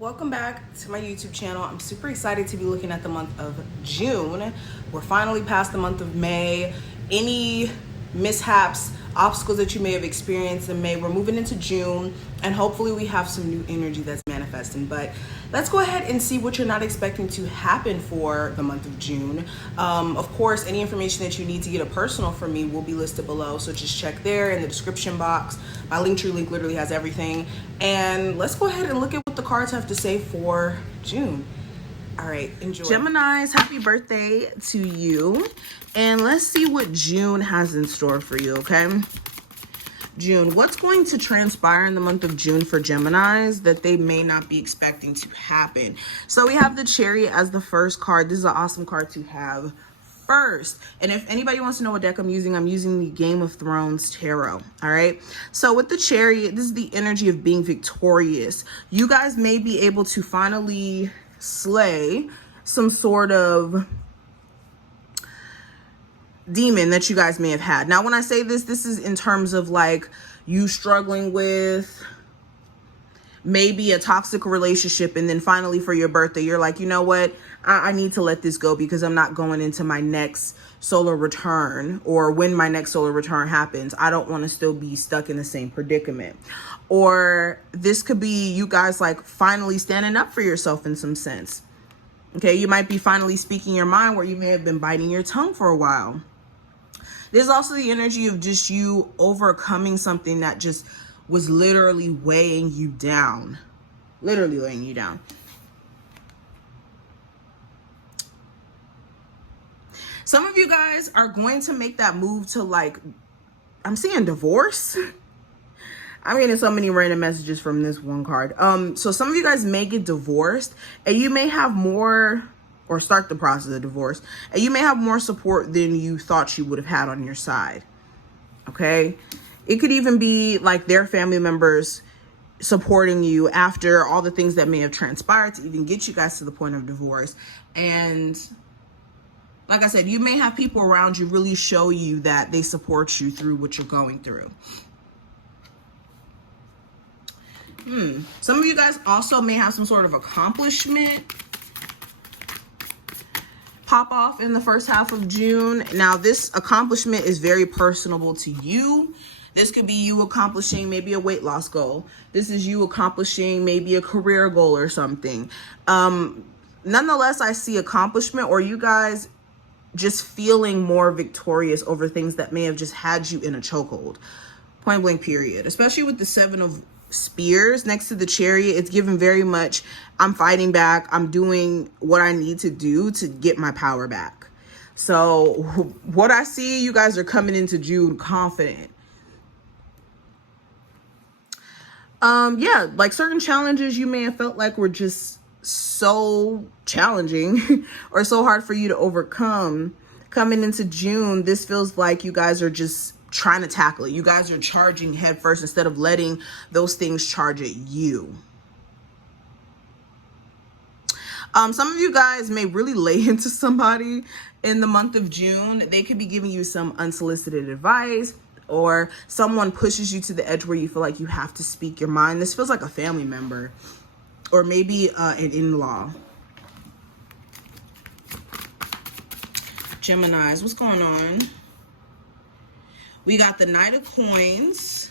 Welcome back to my YouTube channel. I'm super excited to be looking at the month of June. We're finally past the month of May. Any mishaps, obstacles that you may have experienced in May, we're moving into June, and hopefully we have some new energy that's manifesting. But let's go ahead and see what you're not expecting to happen for the month of June. Of course, any information that you need to get a personal from me will be listed below, so just check there in the description box. My Linktree link literally has everything. And let's go ahead and look at what the cards have to say for June. All right, enjoy. Geminis, happy birthday to you. And let's see what June has in store for you, okay? June, what's going to transpire in the month of June for Geminis that they may not be expecting to happen? So we have the Chariot as the first card. This is an awesome card to have first. And if anybody wants to know what deck I'm using the Game of Thrones Tarot. All right. So with the Chariot, this is the energy of being victorious. You guys may be able to finally slay some sort of demon that you guys may have had. Now, when I say this is in terms of like you struggling with maybe a toxic relationship, and then finally for your birthday, you're like, you know what? I need to let this go because I'm not going into my next solar return, or when my next solar return happens, I don't want to still be stuck in the same predicament. Or this could be you guys like finally standing up for yourself in some sense. Okay, you might be finally speaking your mind where you may have been biting your tongue for a while. There's also the energy of just you overcoming something that just was literally weighing you down. Literally weighing you down. Some of you guys are going to make that move to, like, I'm seeing divorce. I'm getting so many random messages from this one card. So some of you guys may get divorced, and you may have more, or start the process of divorce, and you may have more support than you thought you would have had on your side. Okay? It could even be like their family members supporting you after all the things that may have transpired to even get you guys to the point of divorce. And like I said, you may have people around you really show you that they support you through what you're going through. Some of you guys also may have some sort of accomplishment pop off in the first half of June. Now, this accomplishment is very personable to you. This could be you accomplishing maybe a weight loss goal. This is you accomplishing maybe a career goal or something. Nonetheless, I see accomplishment, or you guys just feeling more victorious over things that may have just had you in a chokehold. Point blank period. Especially with the Seven of Spears next to the Chariot, it's given very much, I'm fighting back. I'm doing what I need to do to get my power back. So what I see, you guys are coming into June confident. Yeah, like certain challenges you may have felt like were just so challenging or so hard for you to overcome. Coming into June, this feels like you guys are just trying to tackle it. You guys are charging head first instead of letting those things charge at you. Some of you guys may really lay into somebody in the month of June. They could be giving you some unsolicited advice, or someone pushes you to the edge where you feel like you have to speak your mind. This feels like a family member, or maybe an in-law. Geminis, what's going on? We got the Knight of Coins,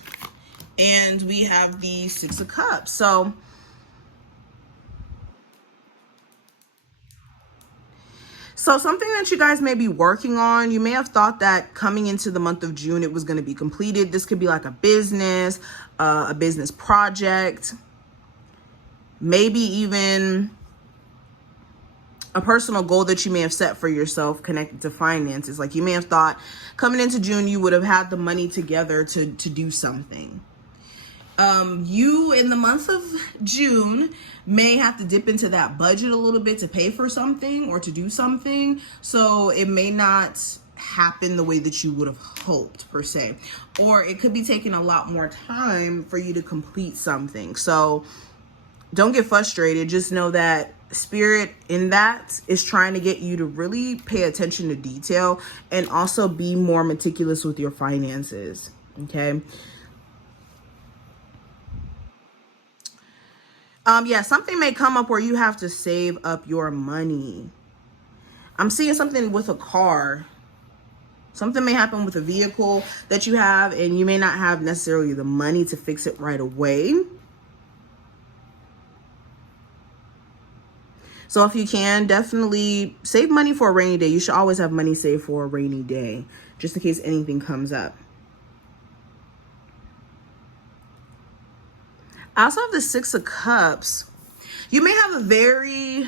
and we have the Six of Cups. So something that you guys may be working on, you may have thought that coming into the month of June, it was going to be completed. This could be like a business project, maybe even a personal goal that you may have set for yourself connected to finances. Like you may have thought coming into June, you would have had the money together to do something. You in the month of June may have to dip into that budget a little bit to pay for something or to do something. So it may not happen the way that you would have hoped per se, or it could be taking a lot more time for you to complete something. So don't get frustrated. Just know that Spirit in that is trying to get you to really pay attention to detail and also be more meticulous with your finances. Okay. Yeah, something may come up where you have to save up your money. I'm seeing something with a car. Something may happen with a vehicle that you have, and you may not have necessarily the money to fix it right away. So if you can, definitely save money for a rainy day. You should always have money saved for a rainy day, just in case anything comes up. I also have the Six of Cups. You may have a very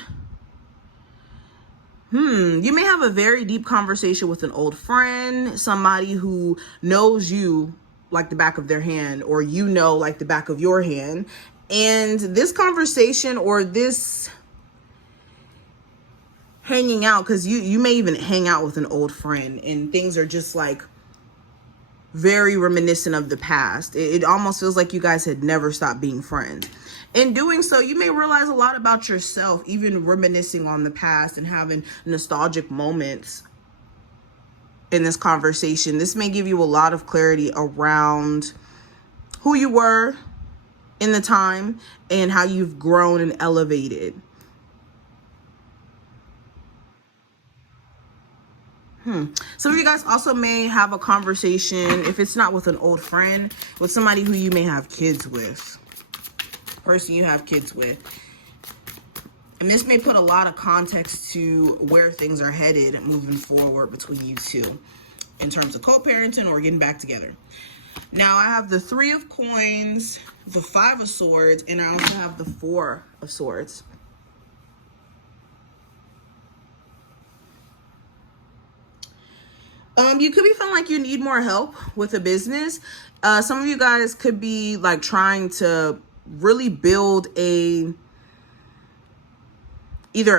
deep conversation with an old friend, somebody who knows you like the back of their hand, or you know like the back of your hand. And this conversation, or this hanging out, because you may even hang out with an old friend and things are just like very reminiscent of the past. It almost feels like you guys had never stopped being friends. In doing so, you may realize a lot about yourself, even reminiscing on the past and having nostalgic moments in this conversation. This may give you a lot of clarity around who you were in the time and how you've grown and elevated. Some of you guys also may have a conversation, if it's not with an old friend, with somebody who you may have kids with. Person you have kids with. And this may put a lot of context to where things are headed moving forward between you two, in terms of co-parenting or getting back together. Now I have the Three of Coins, the Five of Swords, and I also have the Four of Swords. You could be feeling like you need more help with a business. Some of you guys could be like trying to really build either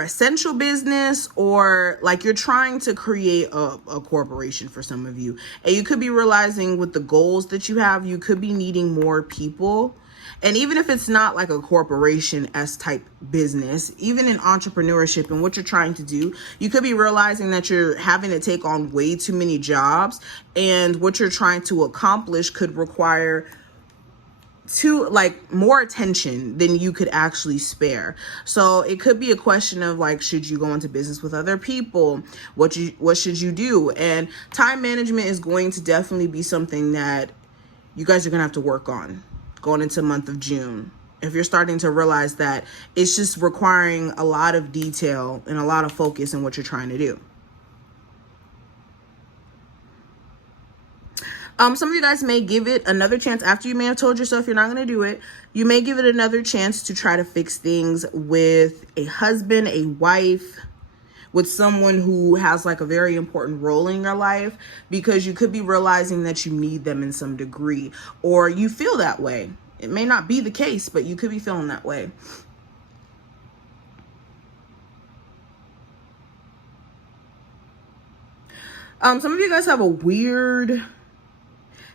essential business, or like you're trying to create a corporation for some of you. And you could be realizing with the goals that you have, you could be needing more people. And even if it's not like a corporation-esque type business, even in entrepreneurship and what you're trying to do, you could be realizing that you're having to take on way too many jobs, and what you're trying to accomplish could require more attention than you could actually spare. So it could be a question of like, should you go into business with other people? What should you do? And time management is going to definitely be something that you guys are gonna have to work on going into the month of June. If you're starting to realize that it's just requiring a lot of detail and a lot of focus in what you're trying to do. Some of you guys may give it another chance after you may have told yourself you're not going to do it. You may give it another chance to try to fix things with a husband, a wife, with someone who has like a very important role in your life, because you could be realizing that you need them in some degree, or you feel that way. It may not be the case, but you could be feeling that way. Some of you guys have a weird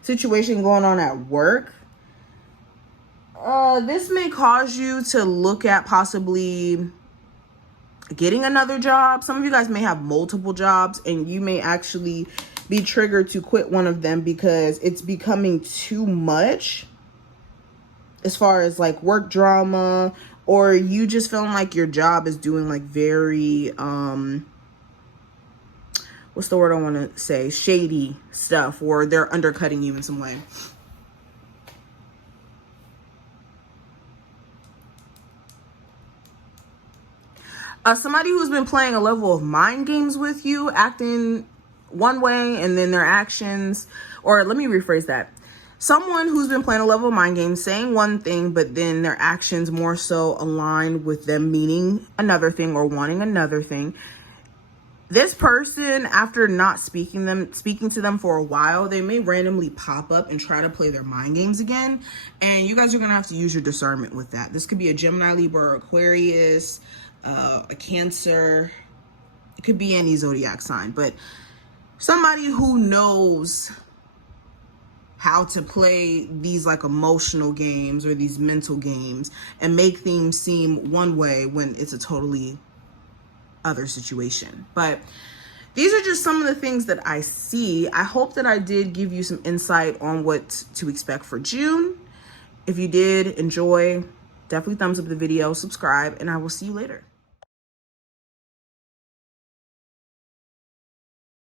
situation going on at work. This may cause you to look at possibly getting another job. Some of you guys may have multiple jobs, and you may actually be triggered to quit one of them because it's becoming too much as far as like work drama, or you just feeling like your job is doing like very what's the word I want to say, shady stuff, or they're undercutting you in some way. Somebody who's been playing a level of mind games with you, acting one way and then their actions, or let me rephrase that. Someone who's been playing a level of mind games, saying one thing, but then their actions more so aligned with them meaning another thing or wanting another thing. This person, after not speaking to them for a while, they may randomly pop up and try to play their mind games again. And you guys are going to have to use your discernment with that. This could be a Gemini, Libra, or Aquarius, a Cancer. It could be any zodiac sign, but somebody who knows how to play these like emotional games or these mental games and make things seem one way when it's a totally other situation. But these are just some of the things that I see. I hope that I did give you some insight on what to expect for June. If you did, enjoy. definitely thumbs up the video, subscribe, and I will see you later.